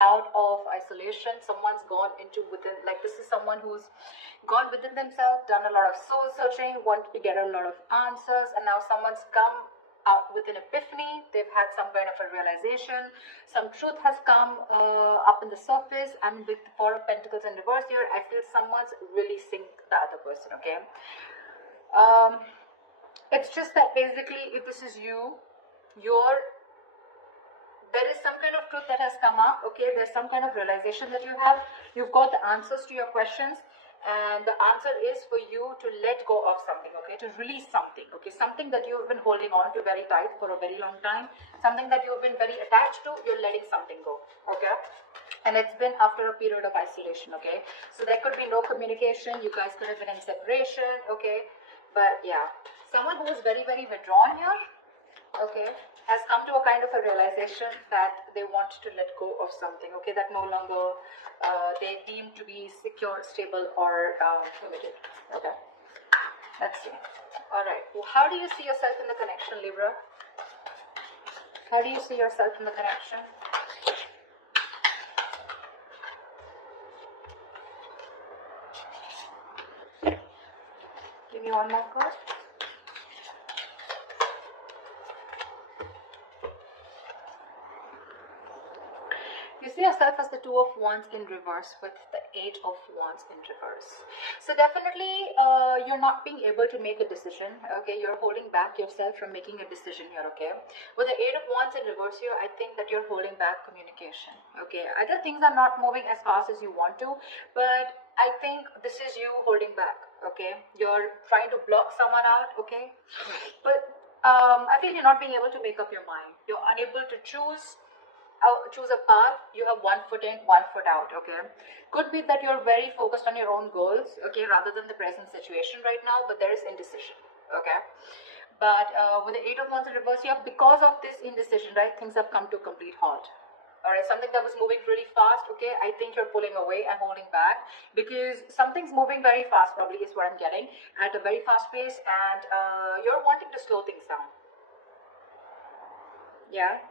out of isolation. Someone's gone into within, like this is someone who's gone within themselves, done a lot of soul searching, wanted to get a lot of answers, and now someone's come out with an epiphany. They've had some kind of a realization, some truth has come up in the surface. And with the Four of Pentacles in reverse here, I feel someone's releasing the other person. Okay, it's just that basically, if this is you, there is some kind of truth that has come up. Okay, there's some kind of realization that you've got the answers to your questions, and the answer is for you to let go of something. Okay, to release something. Okay, something that you've been holding on to very tight for a very long time, something that you've been very attached to, you're letting something go. Okay, and it's been after a period of isolation. Okay, so there could be no communication, you guys could have been in separation. Okay, but yeah, someone who is very, very withdrawn here, okay, has come to a kind of a realization that they want to let go of something. Okay, that no longer they deem to be secure, stable, or committed. Okay, let's see. All right, well, how do you see yourself in the connection, Libra? How do you see yourself in the connection? Give me one more card. You see yourself as the Two of Wands in reverse with the Eight of Wands in reverse. So definitely you're not being able to make a decision. Okay, you're holding back yourself from making a decision here. Okay, with the Eight of Wands in reverse here, I think that you're holding back communication. Okay, either things are not moving as fast as you want to, but I think this is you holding back. Okay, you're trying to block someone out. Okay, but I feel you're not being able to make up your mind. You're unable to choose a path. You have 1 foot in, 1 foot out. Okay, could be that you're very focused on your own goals, okay, rather than the present situation right now, but there is indecision. Okay, but with the Eight of Wands in reverse here, because of this indecision, right, things have come to a complete halt. All right, something that was moving really fast, okay, I think you're pulling away and holding back because something's moving very fast, probably is what I'm getting, at a very fast pace, and you're wanting to slow things down. Yeah,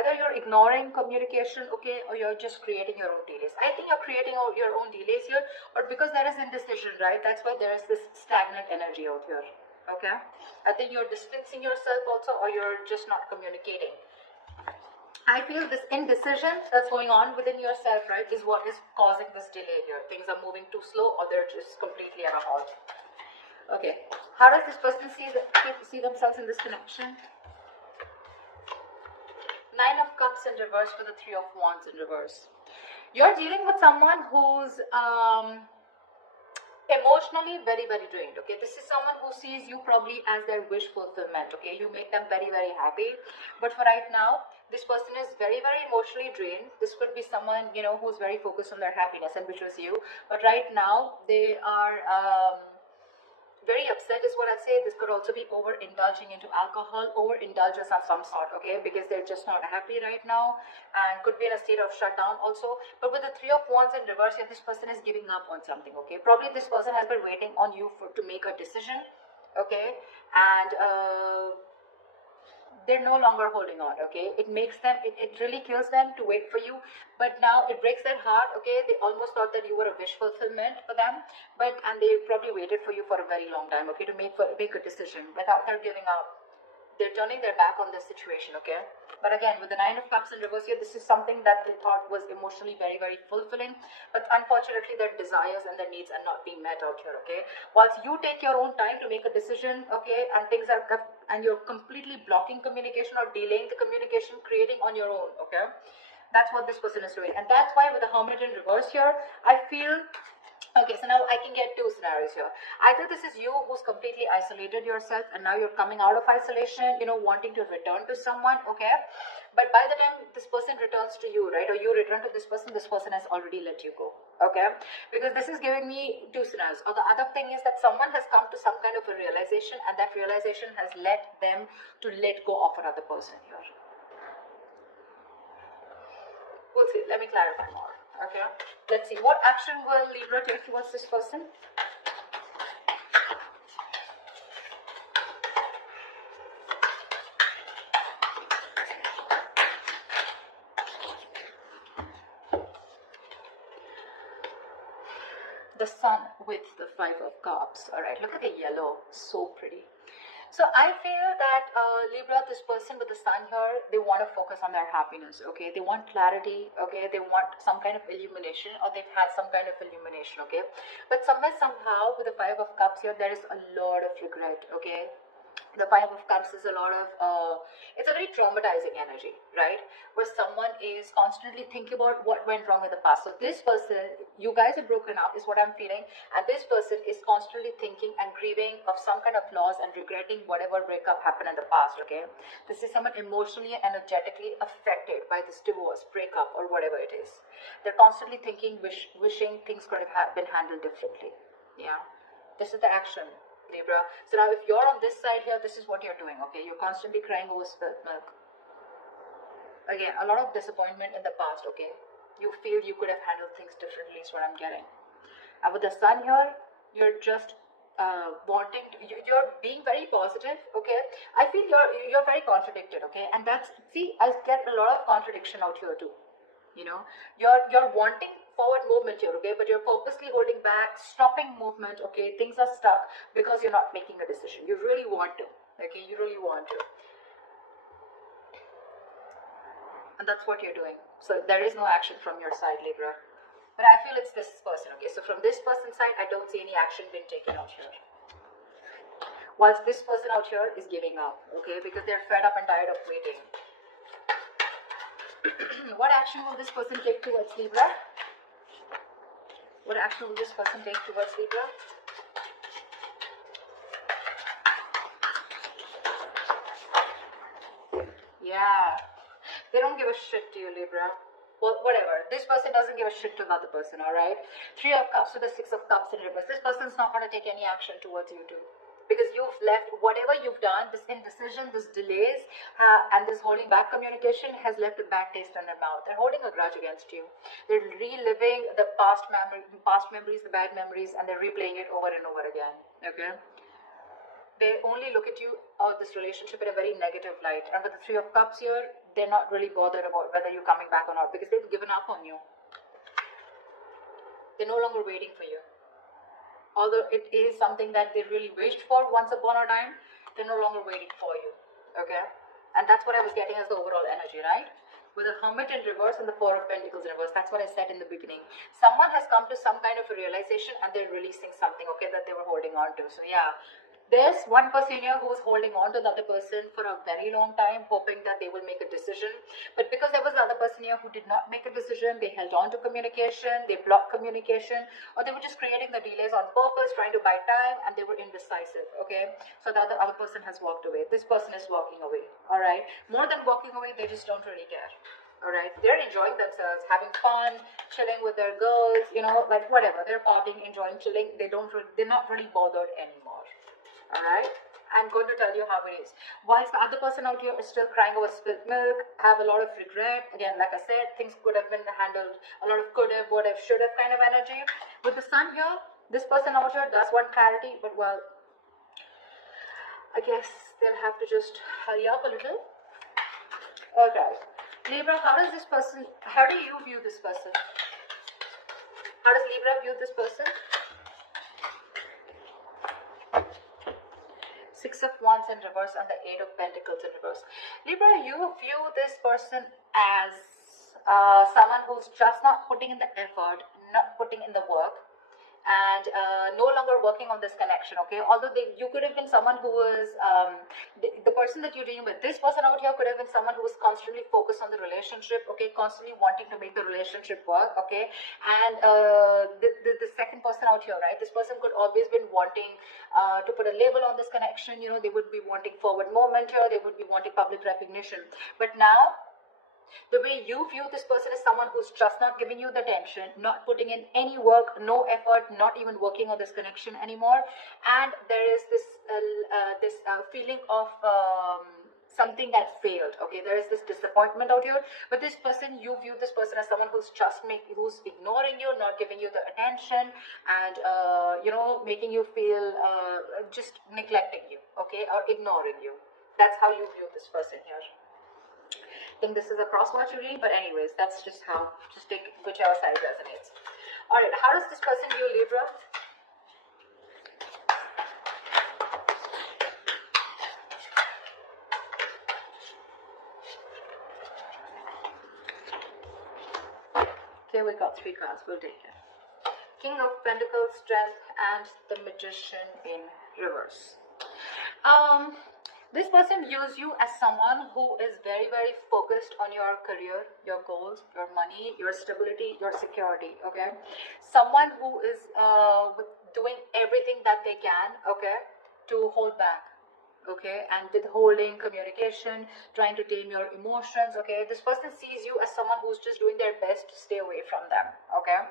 either you're ignoring communication, okay, or you're just creating your own delays. I think you're creating your own delays here, or because there is indecision, right, that's why there is this stagnant energy out here. Okay, I think you're distancing yourself also, or you're just not communicating. I feel this indecision that's going on within yourself, right, is what is causing this delay here. Things are moving too slow, or they're just completely at a halt. Okay, how does this person see themselves in this connection? Nine of Cups in reverse with the Three of Wands in reverse. You're dealing with someone who's emotionally very, very drained. Okay, this is someone who sees you probably as their wish fulfillment. Okay, you make them very, very happy, but for right now, this person is very, very emotionally drained. This could be someone, you know, who's very focused on their happiness, and which was you, but right now they are very upset is what I'd say. This could also be overindulging into alcohol, overindulgence of some sort, okay, because they're just not happy right now, and could be in a state of shutdown also. But with the Three of Wands in reverse here, this person is giving up on something. Okay, probably this person has been waiting on you to make a decision. Okay, and they're no longer holding on. Okay, it makes them, it really kills them to wait for you, but now it breaks their heart. Okay, they almost thought that you were a wish fulfillment for them, and they probably waited for you for a very long time, okay, to make a decision. Without their giving up, they're turning their back on this situation. Okay, but again, with the Nine of Cups in reverse here, this is something that they thought was emotionally very, very fulfilling, but unfortunately their desires and their needs are not being met out here. Okay, whilst you take your own time to make a decision, okay, and things are, and you're completely blocking communication or delaying the communication, creating on your own. Okay, that's what this person is doing, and that's why with the Hermit in reverse here, I feel. Okay, so now I can get two scenarios here. Either this is you who's completely isolated yourself, and now you're coming out of isolation, you know, wanting to return to someone, okay? But by the time this person returns to you, right, or you return to this person has already let you go, okay? Because this is giving me two scenarios. Or the other thing is that someone has come to some kind of a realization, and that realization has led them to let go of another person here. We'll see. Let me clarify more. Okay. Let's see. What action will Libra take towards this person? the sun with the 5 of cups. All right, look at the yellow, so pretty. So I feel that Libra, this person with the sun here, they want to focus on their happiness, okay? They want clarity, okay? They want some kind of illumination, or they've had some kind of illumination, okay? But somewhere, somehow, with the 5 of cups here, there is a lot of regret, okay? The 5 of cups is a lot of it's a very traumatizing energy, right, where someone is constantly thinking about what went wrong in the past. So this person, you guys are broken up is what I'm feeling, and this person is constantly thinking and grieving of some kind of loss and regretting whatever breakup happened in the past, okay? This is someone emotionally and energetically affected by this divorce, breakup, or whatever it is. They're constantly thinking, wishing things could have been handled differently. Yeah, this is the action, Libra. So now if you're on this side here, this is what you're doing, okay? You're constantly crying over spilt milk. Again, a lot of disappointment in the past, okay? You feel you could have handled things differently is what I'm getting. And with the sun here, you're just wanting to, you're being very positive, okay? I feel you're very contradicted, okay? And that's, see, I get a lot of contradiction out here too. You know, you're wanting forward movement here, okay, but you're purposely holding back, stopping movement, okay? Things are stuck because you're not making a decision. You really want to, okay? You really want to, and that's what you're doing. So there is no action from your side, Libra, but I feel it's this person, okay? So from this person's side, I don't see any action being taken out here, whilst this person out here is giving up, okay, because they're fed up and tired of waiting. What action will this person take towards Libra? What action will this person take towards Libra? Yeah, they don't give a shit to you, Libra. Well, whatever. This person doesn't give a shit to another person, alright? 3 of cups to the 6 of cups in reverse. This person's not going to take any action towards you too. Because you've left, whatever you've done, this indecision, this delays, and this holding back communication has left a bad taste in their mouth. They're holding a grudge against you. They're reliving the past memories, the bad memories, and they're replaying it over and over again, okay? They only look at you or this relationship in a very negative light. And with the 3 of cups here, they're not really bothered about whether you're coming back or not, because they've given up on you. They're no longer waiting for you. Although it is something that they really wished for once upon a time, they're no longer waiting for you, okay? And that's what I was getting as the overall energy, right? With the Hermit in reverse and the 4 of Pentacles in reverse, that's what I said in the beginning. Someone has come to some kind of a realization and they're releasing something, okay, that they were holding on to. So yeah, there's one person here who's holding on to the other person for a very long time, hoping that they will make a decision. But because there was the other person here who did not make a decision, they held on to communication, they blocked communication, or they were just creating the delays on purpose, trying to buy time, and they were indecisive, okay? So the other person has walked away. This person is walking away, all right? More than walking away, they just don't really care. All right, they're enjoying themselves, having fun, chilling with their girls, you know, like whatever. They're partying, enjoying, chilling. They're not really bothered anymore. All right, I'm going to tell you how it is. Whilst the other person out here is still crying over spilt milk, have a lot of regret. Again, like I said, things could have been handled. A lot of could have, would have, should have kind of energy. With the sun here, this person out here does want clarity, but well, I guess they'll have to just hurry up a little. Okay, Libra, how do you view this person? How does Libra view this person? 6 of Wands in reverse and the 8 of Pentacles in reverse. Libra, you view this person as someone who's just not putting in the effort, not putting in the work, and no longer working on this connection, okay? Although you could have been someone who was, the person that you're dealing with, this person out here could have been someone who was constantly focused on the relationship, okay? Constantly wanting to make the relationship work, okay? And the second person out here, right? This person could always been wanting to put a label on this connection, you know, they would be wanting forward movement here, they would be wanting public recognition. But now, the way you view this person is someone who's just not giving you the attention, not putting in any work, no effort, not even working on this connection anymore. And there is this feeling of something that failed, okay? There is this disappointment out here. But this person, you view this person as someone who's who's ignoring you, not giving you the attention, and you know, making you feel just neglecting you, okay, or ignoring you. That's how you view this person here. I think this is a cross-watch reading, but anyways, that's just how, just take whichever side resonates. All right, how does this person view Libra? Okay, we got 3 cards. We'll take it. King of Pentacles, Strength, and the Magician in reverse. This person views you as someone who is very, very focused on your career, your goals, your money, your stability, your security, okay? Someone who is doing everything that they can, okay, to hold back, okay, and withholding communication, trying to tame your emotions, okay? This person sees you as someone who's just doing their best to stay away from them, okay?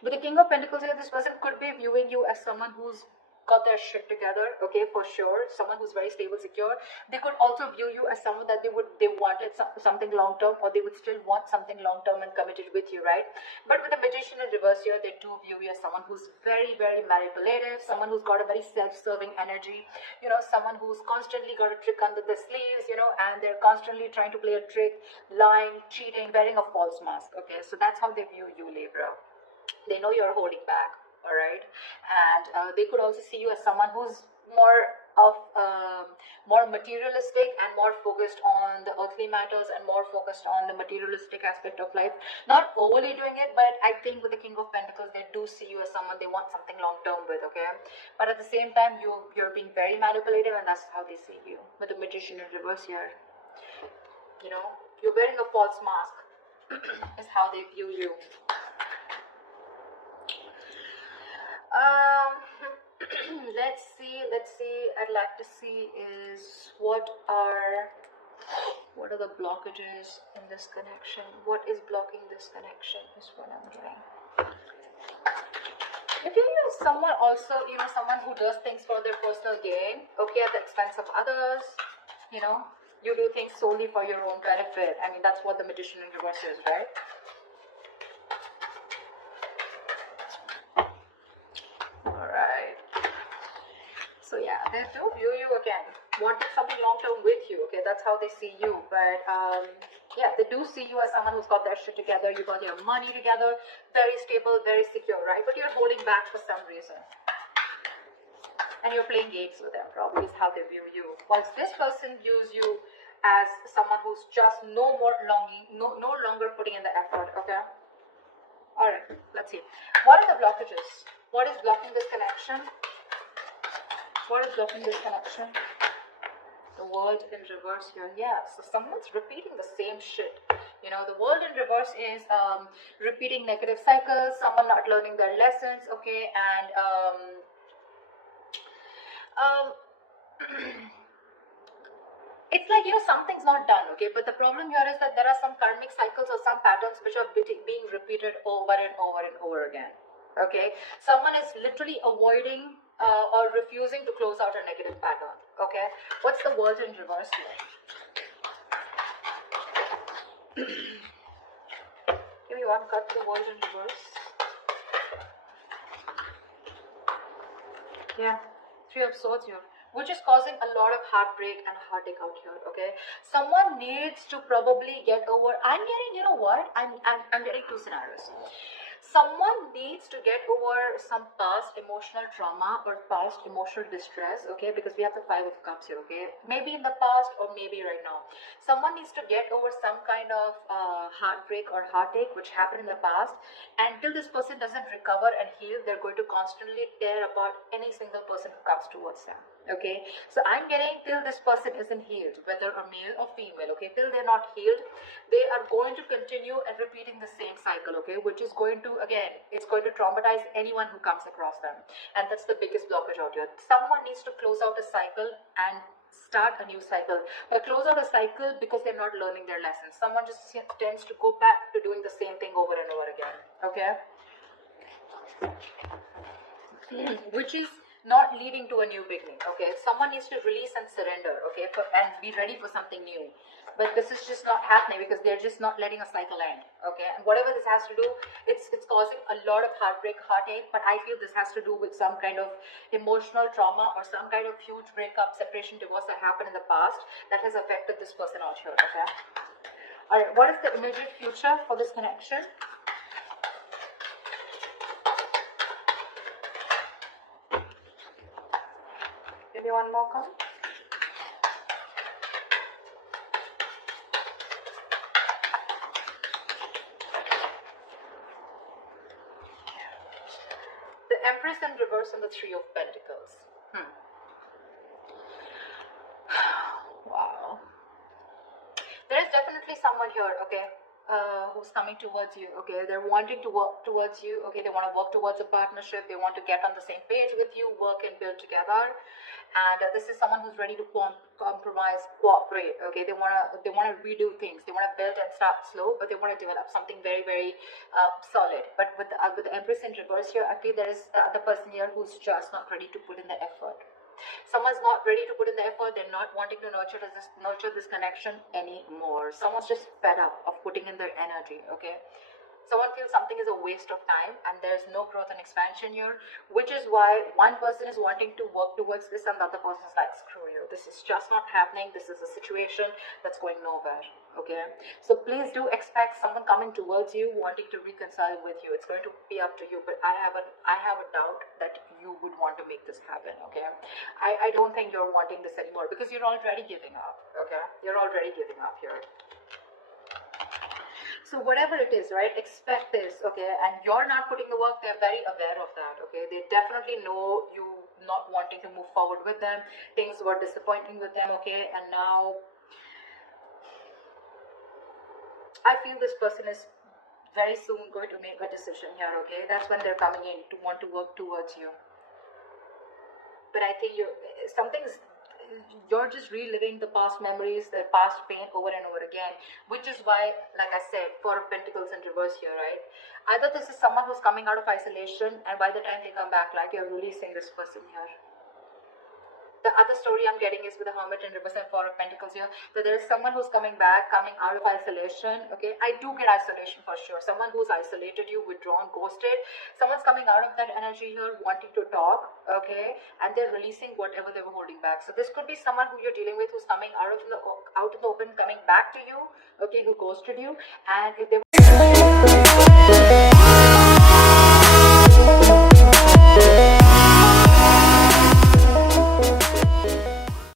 With the King of Pentacles here, this person could be viewing you as someone who's got their shit together, okay, for sure. Someone who's very stable, secure. They could also view you as someone that they wanted something long term, or they would still want something long term and committed with you, right? But with the Magician in reverse here, they do view you as someone who's very, very manipulative, someone who's got a very self-serving energy, you know, someone who's constantly got a trick under their sleeves, you know, and they're constantly trying to play a trick, lying, cheating, wearing a false mask, okay? So that's how they view you, Libra. They know you're holding back, all right? And they could also see you as someone who's more materialistic and more focused on the earthly matters and more focused on the materialistic aspect of life. Not overly doing it, but I think with the King of Pentacles, they do see you as someone they want something long term with, okay? But at the same time, you're being very manipulative, and that's how they see you. With the Magician in reverse here, you know, you're wearing a false mask is how they view you. Let's see, I'd like to see is what are the blockages in this connection? What is blocking this connection is what I'm getting. If you use someone also, you know, someone who does things for their personal gain, okay, at the expense of others, you know, you do things solely for your own benefit. I mean, that's what the Magician in reverse is, right? So yeah, they do view you again, wanting something long-term with you, okay? That's how they see you. But yeah, they do see you as someone who's got their shit together, you got your money together, very stable, very secure, right? But you're holding back for some reason. And you're playing games with them, probably is how they view you. Whilst this person views you as someone who's just no longer putting in the effort, okay? Alright, let's see. What are the blockages? What is blocking this connection? What is blocking this connection? The World in reverse here. Yeah, so someone's repeating the same shit. You know, the World in reverse is repeating negative cycles, someone not learning their lessons, okay, and it's like, you know, something's not done, okay, but the problem here is that there are some karmic cycles or some patterns which are being repeated over and over and over again, okay? Someone is literally avoiding or refusing to close out a negative pattern, okay? What's the World in reverse here? Give me one cut to the World in reverse. Yeah, 3 of Swords here, which is causing a lot of heartbreak and heartache out here, okay? Someone needs to probably get over, I'm getting, you know what, I'm getting 2 scenarios. Someone needs to get over some past emotional trauma or past emotional distress, okay, because we have the 5 of Cups here, okay, maybe in the past or maybe right now. Someone needs to get over some kind of heartbreak or heartache which happened in the past, and till this person doesn't recover and heal, they're going to constantly tear apart any single person who comes towards them, okay? So I'm getting till this person isn't healed, whether a male or female, okay, till they're not healed, they are going to continue and repeating the same cycle, okay, which is going to, again, it's going to traumatize anyone who comes across them. And that's the biggest blockage out here. Someone needs to close out a cycle and start a new cycle. But close out a cycle because they're not learning their lessons. Someone just tends to go back to doing the same thing over and over again, okay? Which is not leading to a new beginning, okay? Someone needs to release and surrender, okay, and be ready for something new. But this is just not happening because they're just not letting a cycle end, okay? And whatever this has to do, it's causing a lot of heartbreak, heartache, but I feel this has to do with some kind of emotional trauma or some kind of huge breakup, separation, divorce that happened in the past that has affected this person out here, okay? All right, what is the immediate future for this connection? one more card. The Empress in reverse and the Three of Pentacles. Wow. There is definitely someone here, okay, who's coming towards you, okay. They're wanting to work towards you, okay. They want to work towards a partnership. They want to get on the same page with you, work and build together. And this is someone who's ready to compromise, cooperate, okay. They want to redo things. They want to build and start slow, but they want to develop something very, very solid. But with the Empress in reverse here, I feel there is the other person here who's just not ready to put in the effort. Someone's not ready to put in the effort. They're not wanting to nurture this connection anymore. Someone's just fed up of putting in their energy, okay. Someone feels something is a waste of time and there's no growth and expansion here, which is why one person is wanting to work towards this and the other person is like, screw you, this is just not happening. This is a situation that's going nowhere, okay. So please do expect someone coming towards you wanting to reconcile with you. It's going to be up to you, but I have a doubt that you would want to make this happen, okay. I don't think you're wanting this anymore because you're already giving up, okay. You're already giving up here. So whatever it is, right, expect this, okay, and you're not putting the work. They're very aware of that, okay. They definitely know you not wanting to move forward with them. Things were disappointing with them, okay, and now I feel this person is very soon going to make a decision here, okay. That's when they're coming in to want to work towards you. But I think you're just reliving the past memories, the past pain over and over again, which is why, like I said, Four of Pentacles in reverse here, right? Either this is someone who's coming out of isolation and by the time they come back, like, you're releasing this person here. The other story I'm getting is with the Hermit in reverse and Four of Pentacles here, that there is someone who's coming back, coming out of isolation, okay? I do get isolation for sure. Someone who's isolated you, withdrawn, ghosted. Someone's coming out of that energy here, wanting to talk, okay? And they're releasing whatever they were holding back. So this could be someone who you're dealing with who's coming out in the open, coming back to you, okay, who ghosted you. And if they